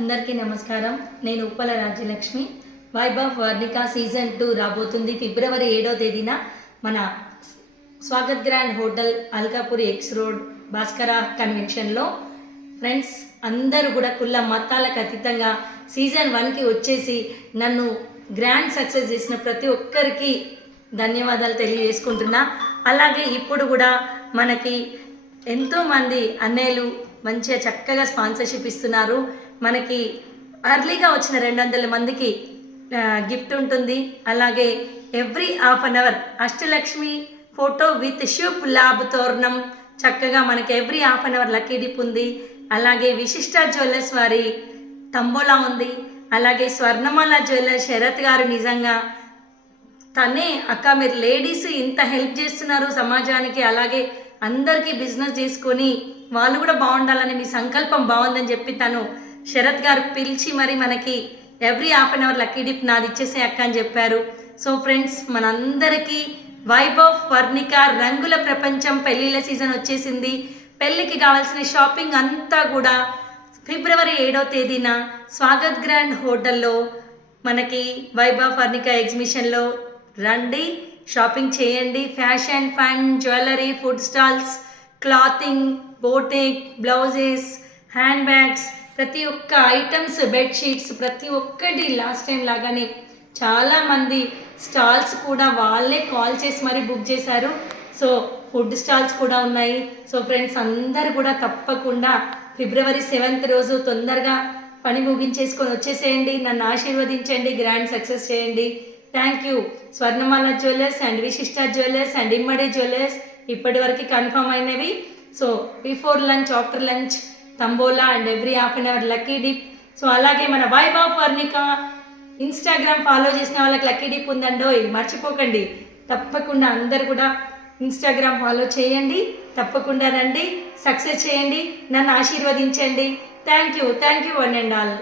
అందరికీ నమస్కారం. నేను Uppala Rajyalakshmi. Vibe of Varnika season 2 రాబోతుంది ఫిబ్రవరి 7వ తేదీన మన Swagat grand hotel Alkapuri X road Bhaskara కన్వెన్షన్లో. ఫ్రెండ్స్ అందరూ కూడా కుల మతాలకు అతీతంగా సీజన్ 1కి వచ్చేసి నన్ను గ్రాండ్ సక్సెస్ చేసిన ప్రతి ఒక్కరికి ధన్యవాదాలు తెలియజేసుకుంటున్నా. అలాగే ఇప్పుడు కూడా మనకి ఎంతోమంది అన్నయ్యలు మంచిగా చక్కగా స్పాన్సర్షిప్ ఇస్తున్నారు. మనకి అర్లీగా వచ్చిన 200 మందికి గిఫ్ట్ ఉంటుంది. అలాగే every half an hour Ashtalakshmi photo with షూప్ ల్యాబ్ తోరణం చక్కగా మనకి every half an hour lucky dip ఉంది. అలాగే విశిష్ట జ్యువెలర్స్ వారి తంబోలా ఉంది. అలాగే స్వర్ణమాల జ్యువెలర్స్ శరత్ గారు నిజంగా తనే అక్క మీరు లేడీస్ ఇంత హెల్ప్ చేస్తున్నారు సమాజానికి, అలాగే అందరికీ బిజినెస్ చేసుకొని వాళ్ళు కూడా బాగుండాలని మీ సంకల్పం బాగుందని చెప్పి తను శరత్ గారు పిలిచి మరి మనకి every half an hour lucky dip నాది ఇచ్చేసే అక్క అని చెప్పారు. సో ఫ్రెండ్స్ మనందరికీ వైబ్ ఆఫ్ వర్ణిక రంగుల ప్రపంచం పెళ్ళిళ్ళ సీజన్ వచ్చేసింది. పెళ్ళికి కావాల్సిన షాపింగ్ అంతా కూడా ఫిబ్రవరి 7వ తేదీన స్వాగత్ గ్రాండ్ హోటల్లో మనకి వైబ్ ఆఫ్ వర్ణిక ఎగ్జిబిషన్లో రండి, షాపింగ్ చేయండి. Fashion, fun, jewellery, food stalls, clothing, boutique, blouses, hand bags, ప్రతి ఒక్క ఐటమ్స్, బెడ్షీట్స్ ప్రతి ఒక్కటి లాస్ట్ టైం లాగానే చాలామంది స్టాల్స్ కూడా వాళ్ళే కాల్ చేసి మరీ బుక్ చేశారు. సో ఫుడ్ స్టాల్స్ కూడా ఉన్నాయి. సో ఫ్రెండ్స్ అందరు కూడా తప్పకుండా ఫిబ్రవరి 7th రోజు తొందరగా పని ముగించేసుకొని వచ్చేసేయండి. నన్ను ఆశీర్వదించండి, గ్రాండ్ సక్సెస్ చేయండి. Thank you. Swarnamala jewellers and Vishishta jewellers and Immadi jewellers ఇప్పటి వరకు కన్ఫర్మ్ అయినవి. So before lunch, after lunch tambola and every half an hour lucky dip. So అలాగే మన vibe of Varnika Instagram follow చేసిన వాళ్ళకి లక్కీ డిప్ ఉందండో మర్చిపోకండి. తప్పకుండా అందరు కూడా ఇన్స్టాగ్రామ్ ఫాలో చేయండి. తప్పకుండా రండి, సక్సెస్ చేయండి, నన్ను ఆశీర్వదించండి. Thank you one and all.